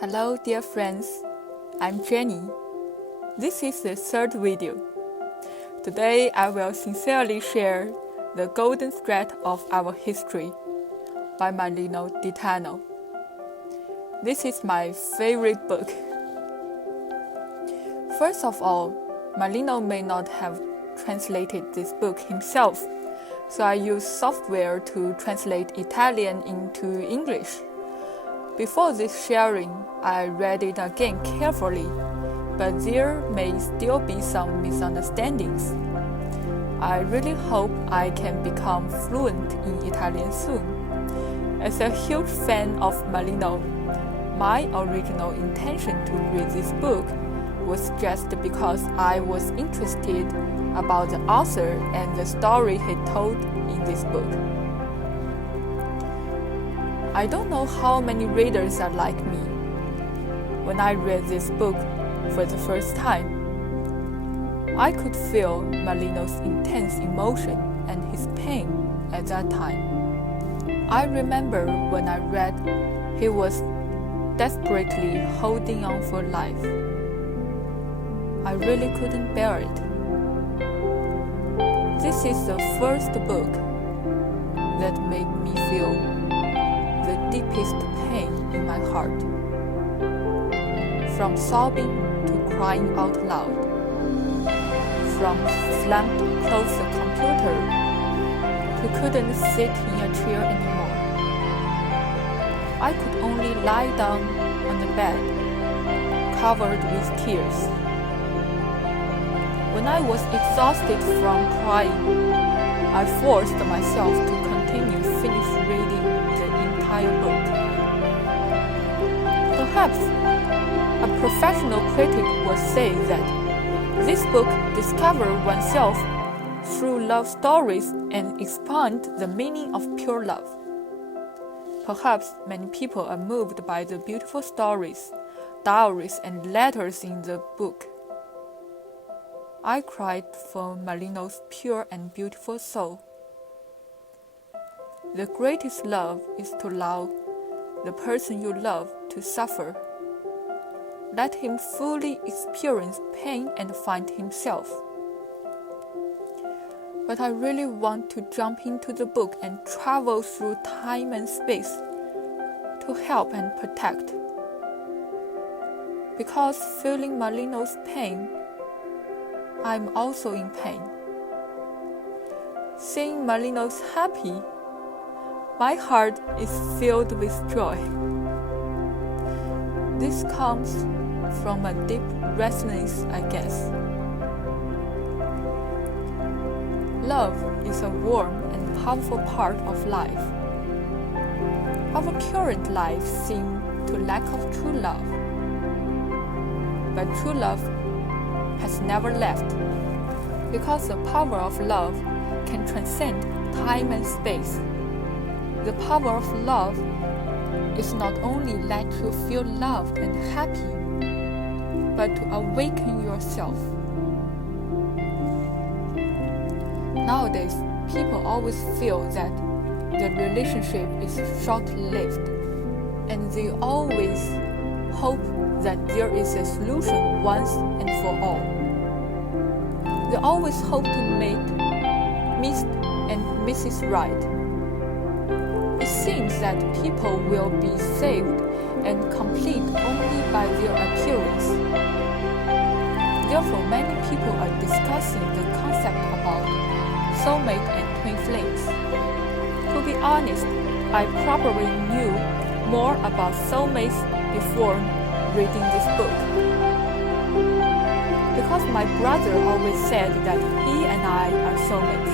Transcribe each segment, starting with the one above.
Hello dear friends, I'm Jenny. This is the third video. Today I will sincerely share The Golden Thread of Our History by Marino Ditano. This is my favorite book. First of all, Marino may not have translated this book himself, so I used software to translate Italian into English. Before this sharing, I read it again carefully, but there may still be some misunderstandings. I really hope I can become fluent in Italian soon. As a huge fan of Marino, my original intention to read this book was just because I was interested about the author and the story he told in this book. I don't know how many readers are like me. When I read this book for the first time, I could feel Marino's intense emotion and his pain at that time. I remember when I read he was desperately holding on for life. I really couldn't bear it. This is the first book that made me feel the deepest pain in my heart. From sobbing to crying out loud. From slumped close the computer to couldn't sit in a chair anymore. I could only lie down on the bed, covered with tears. When I was exhausted from crying, I forced myself to finish reading the entire book. Perhaps a professional critic would say that this book discovers oneself through love stories and expands the meaning of pure love. Perhaps many people are moved by the beautiful stories, diaries, and letters in the book. I cried for Marino's pure and beautiful soul. The greatest love is to allow the person you love to suffer. Let him fully experience pain and find himself. But I really want to jump into the book and travel through time and space to help and protect. Because feeling Marino's pain, I'm also in pain. Seeing Marino's happy, my heart is filled with joy. This comes from a deep resonance, I guess. Love is a warm and powerful part of life. Our current life seems to lack of true love. But true love has never left, because the power of love can transcend time and space. The power of love is not only let you feel loved and happy, but to awaken yourself. Nowadays, people always feel that the relationship is short-lived, and they always hope that there is a solution once and for all. They always hope to make Mr. and Mrs. Right. It seems that people will be saved and complete only by their appearance. Therefore, many people are discussing the concept about soulmate and twin flames. To be honest, I probably knew more about soulmates before reading this book. Because my brother always said that he and I are soulmates.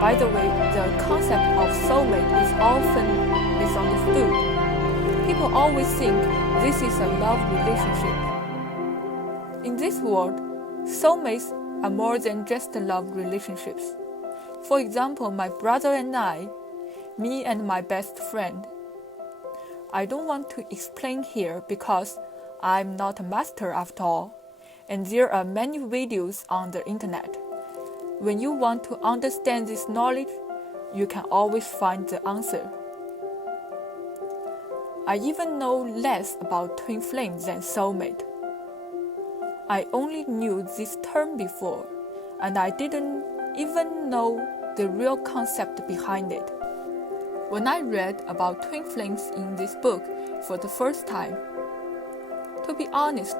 By the way, the concept of soulmate is often misunderstood. People always think this is a love relationship. In this world, soulmates are more than just love relationships. For example, my brother and I, me and my best friend. I don't want to explain here because I'm not a master after all, and there are many videos on the internet. When you want to understand this knowledge, you can always find the answer. I even know less about twin flames than soulmate. I only knew this term before, and I didn't even know the real concept behind it. When I read about twin flames in this book for the first time, to be honest,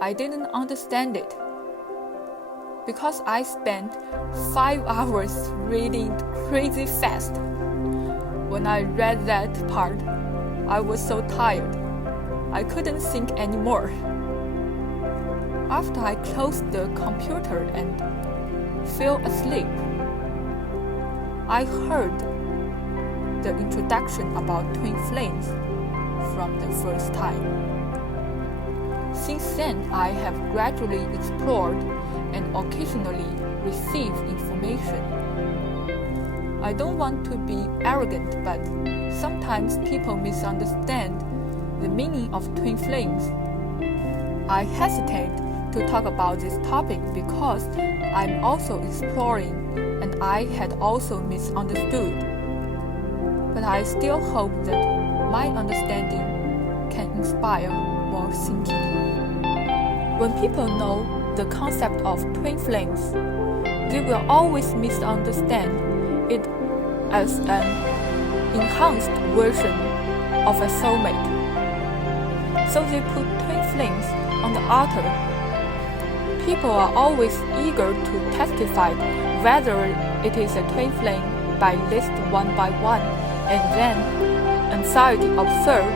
I didn't understand it. Because I spent 5 hours reading crazy fast. When I read that part, I was so tired. I couldn't think anymore. After I closed the computer and fell asleep, I heard the introduction about twin flames from the first time. Since then, I have gradually explored and occasionally received information. I don't want to be arrogant, but sometimes people misunderstand the meaning of twin flames. I hesitate to talk about this topic because I'm also exploring and I had also misunderstood. But I still hope that my understanding can inspire more thinking. When people know the concept of twin flames, they will always misunderstand it as an enhanced version of a soulmate. So they put twin flames on the altar. People are always eager to testify whether it is a twin flame by list one by one, and then anxiety observe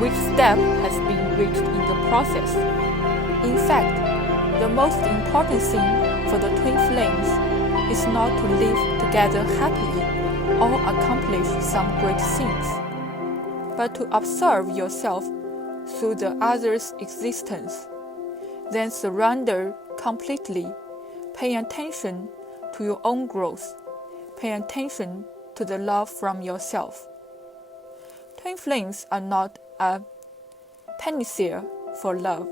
which step has been reached in the process. In fact, the most important thing for the twin flames is not to live together happily or accomplish some great things, but to observe yourself through the other's existence, then surrender completely, pay attention to your own growth, pay attention to the love from yourself. Twin flames are not a panacea for love.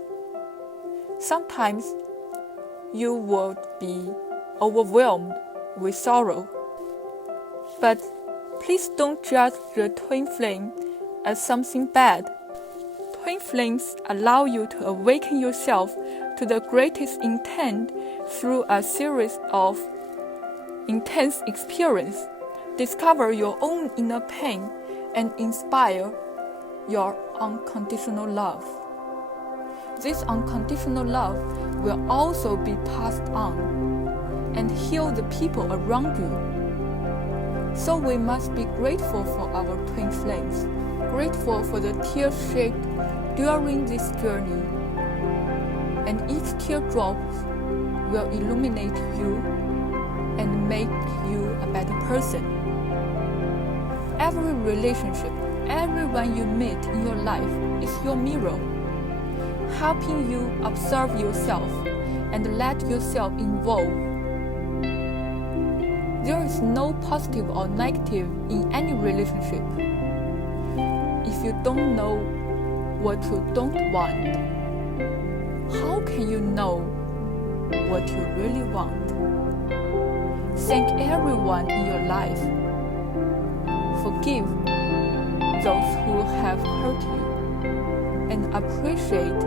Sometimes you will be overwhelmed with sorrow. But please don't judge the twin flame as something bad. Twin flames allow you to awaken yourself to the greatest intent through a series of intense experiences, discover your own inner pain, and inspire your unconditional love. This unconditional love will also be passed on and heal the people around you. So we must be grateful for our twin flames, grateful for the tears shed during this journey. And each teardrop will illuminate you and make you a better person. Every relationship, everyone you meet in your life is your mirror, helping you observe yourself and let yourself evolve. There is no positive or negative in any relationship. If you don't know what you don't want, how can you know what you really want? Thank everyone in your life. Forgive those who have hurt you, and appreciate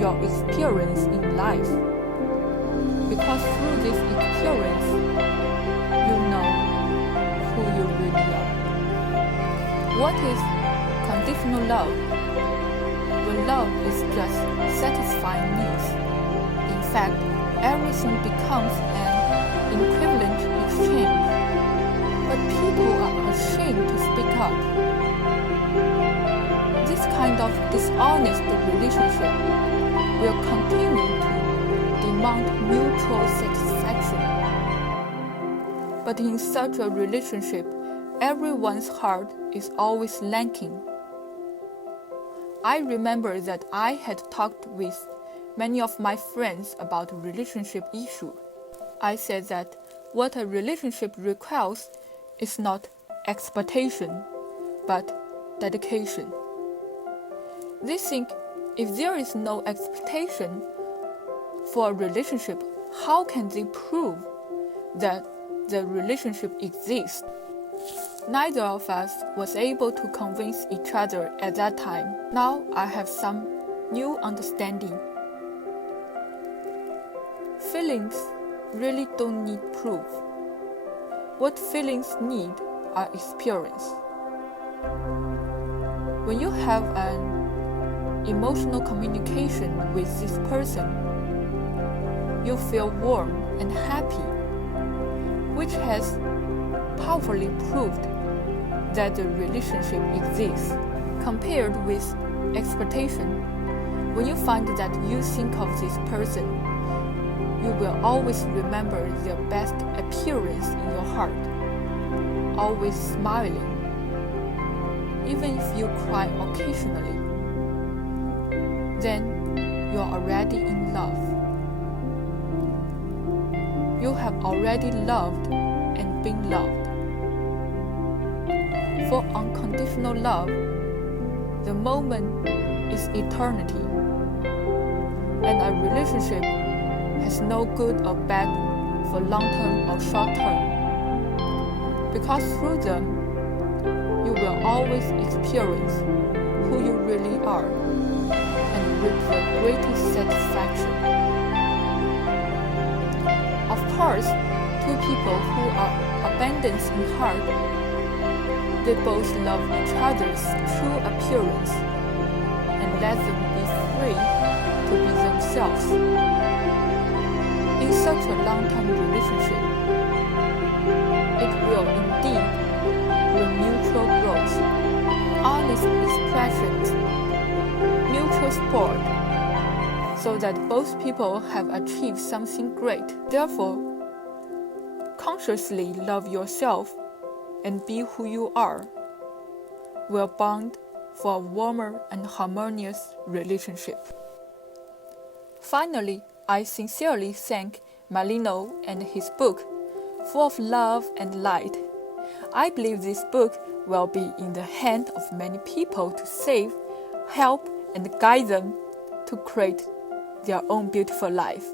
your experience in life. Because through this experience, you know who you really are. What is conditional love? When love is just satisfying needs. In fact, everything becomes an equivalent exchange. But people are ashamed to speak up. This kind of dishonest relationship will continue to demand mutual satisfaction. But in such a relationship, everyone's heart is always lacking. I remember that I had talked with many of my friends about a relationship issue. I said that what a relationship requires is not expectation, but dedication. They think if there is no expectation for a relationship, how can they prove that the relationship exists? Neither of us was able to convince each other at that time. Now I have some new understanding. Feelings really don't need proof. What feelings need are experience. When you have an emotional communication with this person, you feel warm and happy, which has powerfully proved that the relationship exists. Compared with expectation, when you find that you think of this person, you will always remember their best appearance in your heart, always smiling, even if you cry occasionally. Then you are already in love. You have already loved and been loved. For unconditional love, the moment is eternity, and a relationship has no good or bad for long-term or short-term, because through them, you will always experience who you really are and reap the greatest satisfaction. Of course, two people who are abandoned in heart, they both love each other's true appearance and let them be free to be themselves. In such a long-term relationship, it will indeed bring mutual growth, honest expressions, mutual support, so that both people have achieved something great. Therefore, consciously love yourself and be who you are, will bond for a warmer and harmonious relationship. Finally, I sincerely thank Marino and his book, full of love and light. I believe this book will be in the hand of many people to save, help, and guide them to create their own beautiful life.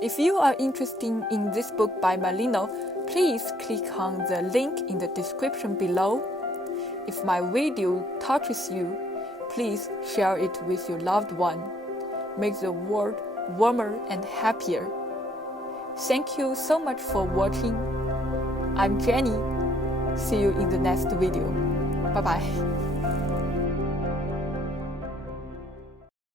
If you are interested in this book by Marino, please click on the link in the description below. If my video touches you, please share it with your loved one. Make the world warmer and happier. Thank you so much for watching. I'm Jenny. See you in the next video. Bye bye.